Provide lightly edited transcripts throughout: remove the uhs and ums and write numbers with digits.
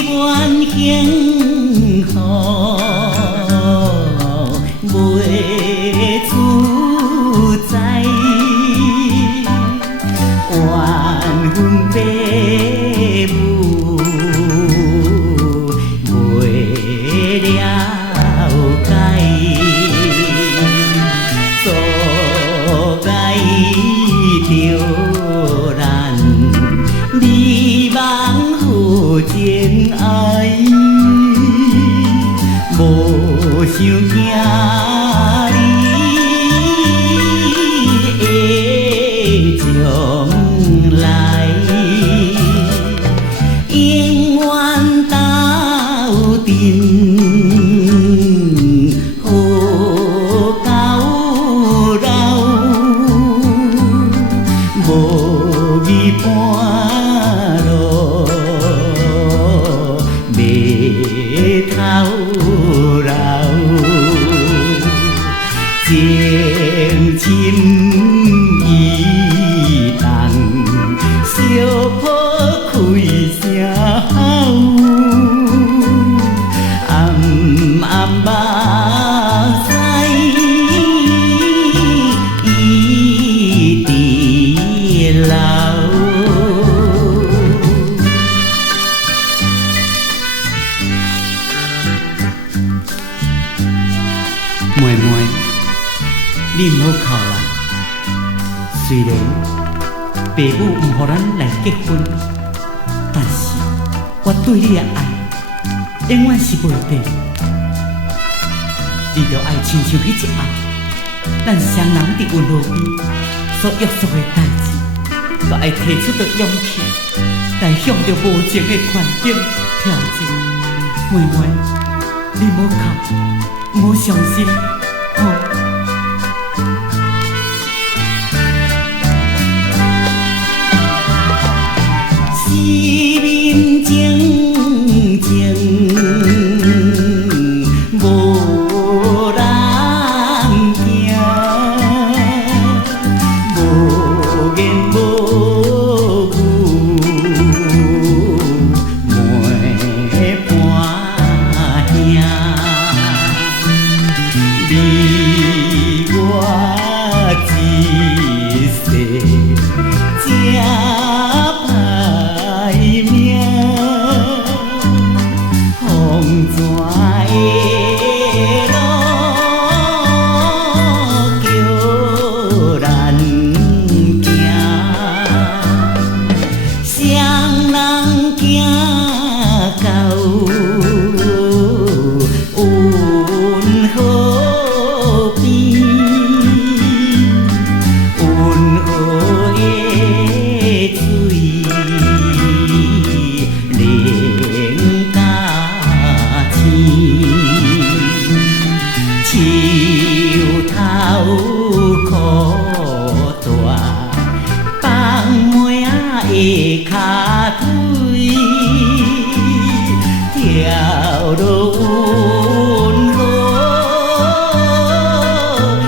愿幸福袂自在，缘分父母袂了解，阻碍着咱美梦好真爱，无想惊你的将来，永远斗阵，好到老，无味半路袂头老，情深意重，相抱开声吼，暗暗目屎一直流。妹妹，你唔好哭啦。虽然父母唔予咱来结婚，但是我对你的爱永远是袂变。你着爱亲像迄一暗，咱双人伫温柔边所约束的代志，都爱提出着勇气，来向着无情的环境挑战。妹妹，你唔好哭，唔好伤心，吼、是面静静，无人惊，无言无语，陪伴兄。你我一世这歹命，风泉的路叫咱行，双人行到温和边，温和的水冷甲青，树头裤大，放妹仔的脚腿，跳落温和，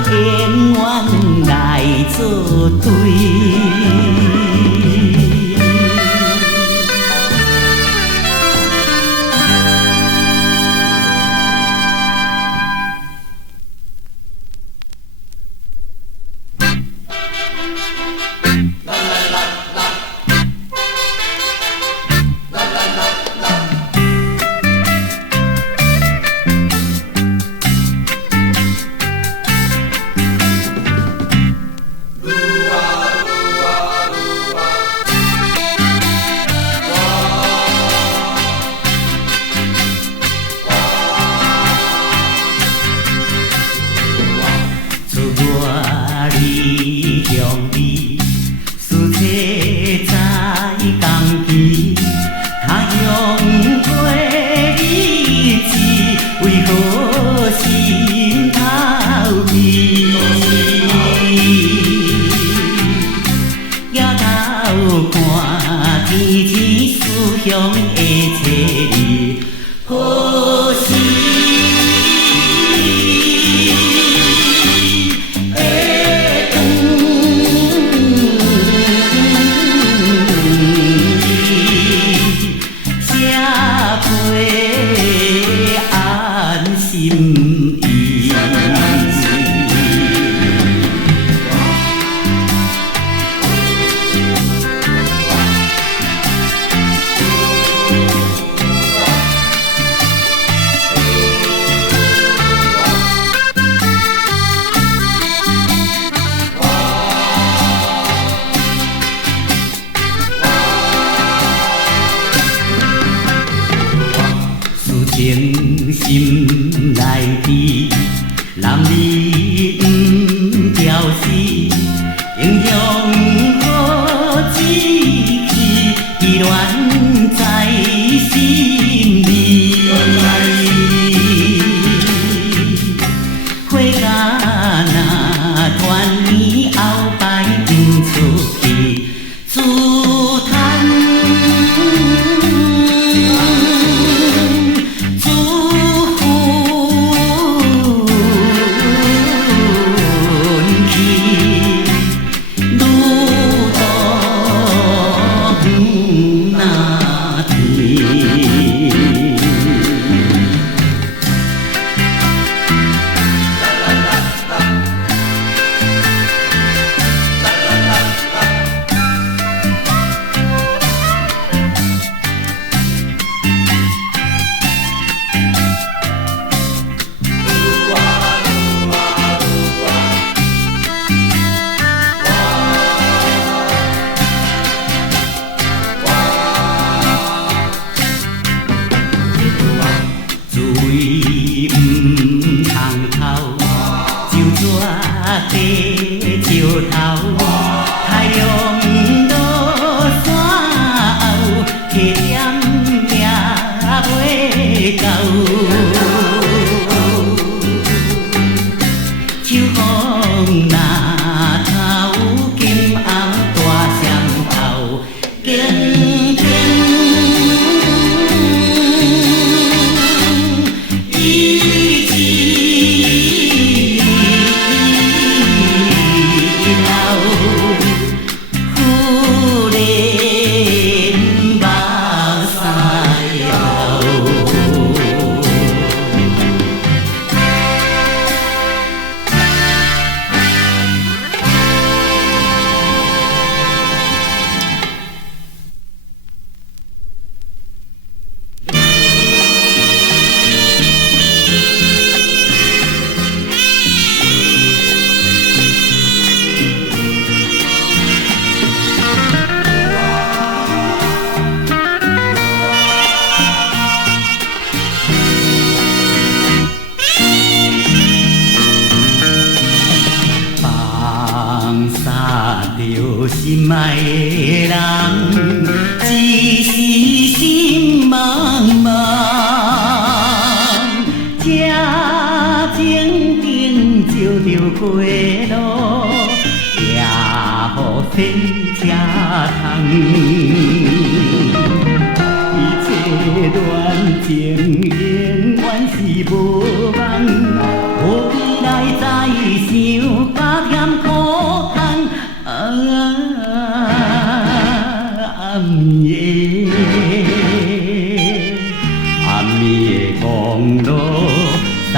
永远来作对。袂安心意。情心内滴，男女不调死，英雄好志气，依恋在心里。花甲若团圆后摆不出去，自叹。地石头，太阳落山后，起点也袂到。秋风若透，金红大双头，紧紧。着心爱的人，只是心茫茫。这情景照着过路，也予天车通。一切恋情永远是无望，无未来再想，加添苦痛。暗暝的公路，送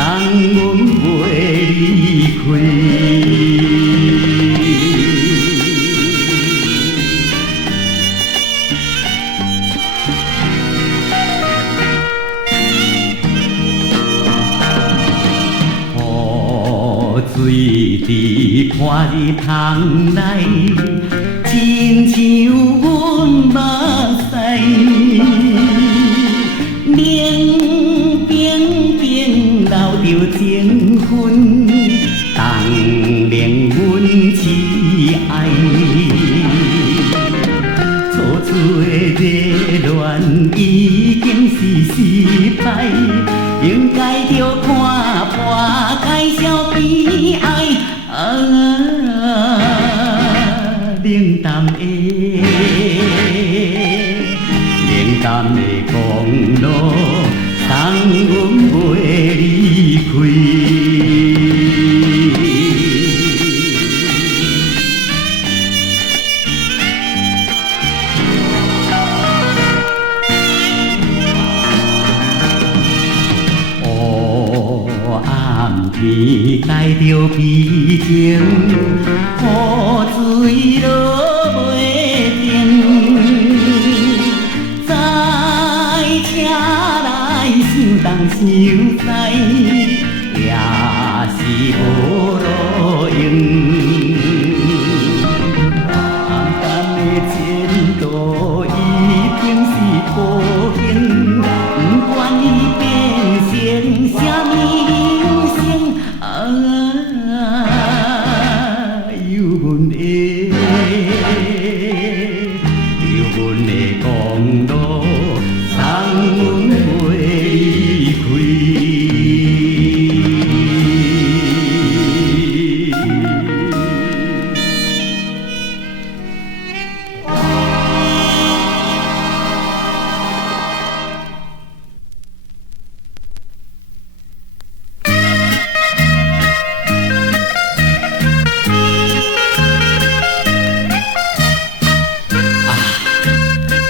阮袂离开。水伫看日窗内，亲像阮目屎，冷冰冰流着情分，冻令阮痴爱。初初的热恋已经是失败，应该着看破介绍悲哀。冷淡的公路，送阮袂离开。天带着悲情，雨水落袂停。载车来想东想西，也是无路用。淡淡的前途已经是无形，不愿意变成啥明星有阮的，有阮的公路，送阮袂离开。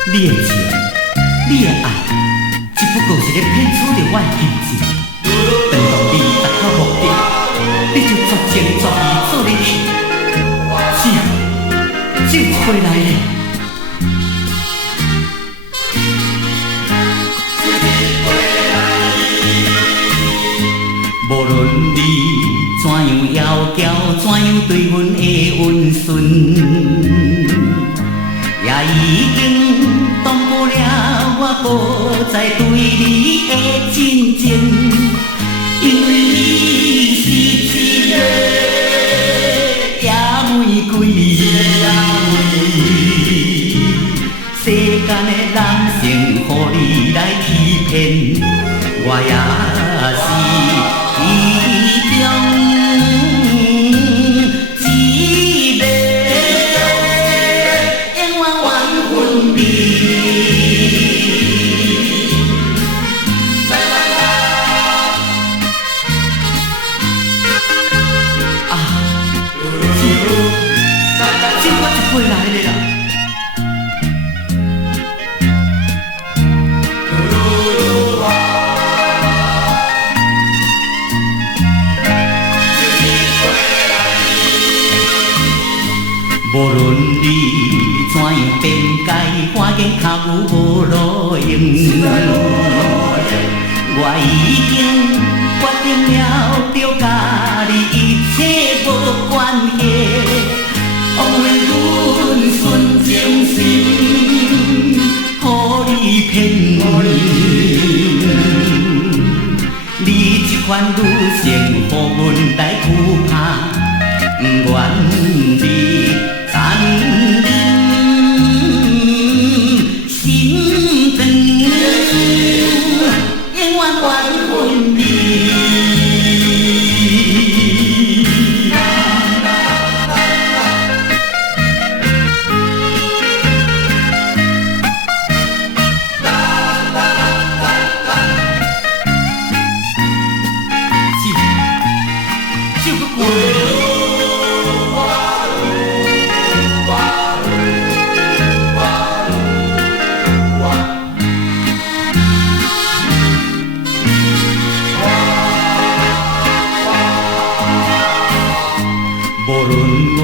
你的情，你的爱，只不过是咧骗取着我的金钱。当到你达到目的，你就绝情绝义做你去。是啊，就回来咧。无论你怎样妖娇，怎样对阮的温顺。也已经挡不了我无再对你的真情，因为你是一个野玫瑰，世间的人生予你来欺骗，我也是其中。回来了啦！无论你怎样辩解，反正脚有无路用。我已经决定了，着甲你一切无关系。枉费阮纯情心，予你骗。你这款女性，予阮来惧怕，不愿你残忍心肠，永远怨恨你。无论我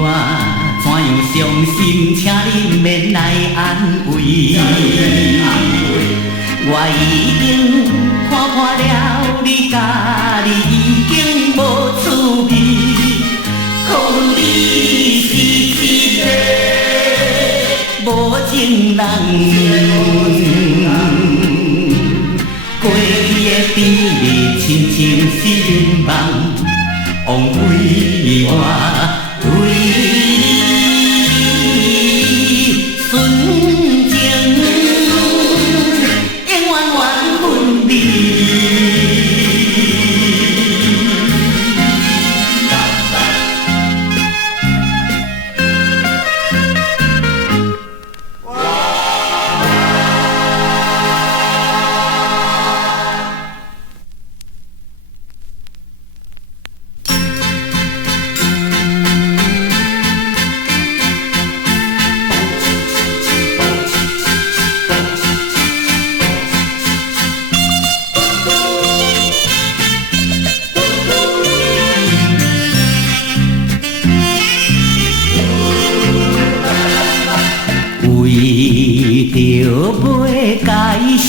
怎样伤心，请你免来安慰。我已经看破了，你甲你已经无趣味。可你是一个无情人，过去的甜蜜亲像是愿望，枉费我。对你纯情，永远怨恨你。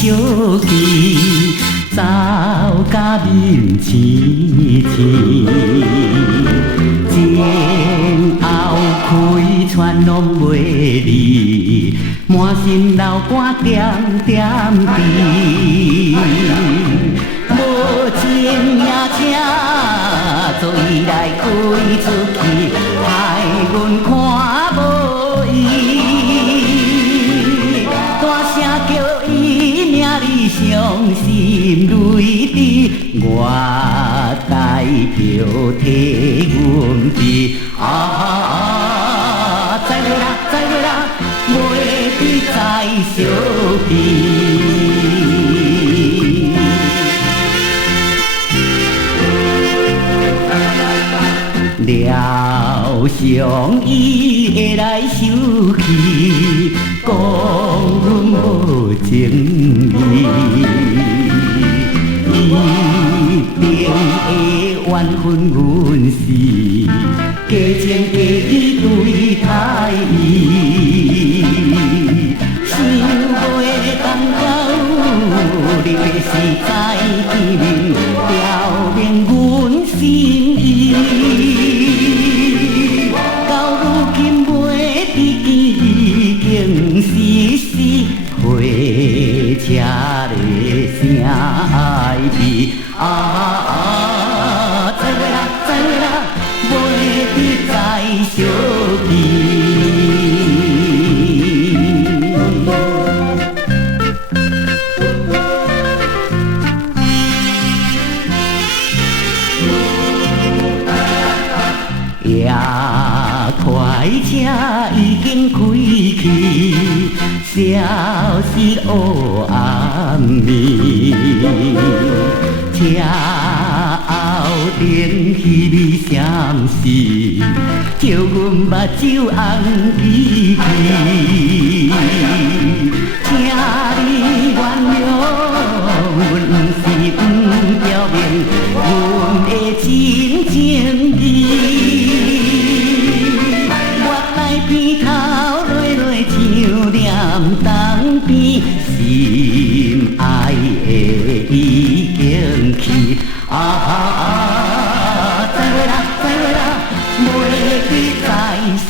小气，走甲面青青，前后开船拢袂离，满心流汗点点滴，无情也请水来开出去，害阮看无伊。大声叫伊名里伤心泪滴，我代表替阮治。再会啦，再会啦，袂比再相比。了伤伊会来受气，讲阮无情义，一定会怨恨阮是假情假意对待伊，想袂当到你要是再见面，表明阮心意。到如今袂记已经丝丝火车的声爱比再会啦，再会啦，袂比再相比。夜快车已经开去，消失黑暗暝。车后顶稀微闪烁，叫阮目睭红起去。请你原谅，阮不是不表明阮的真情意。边头落落像念东边，心爱的已经去。再会啦，再会啦，袂比再相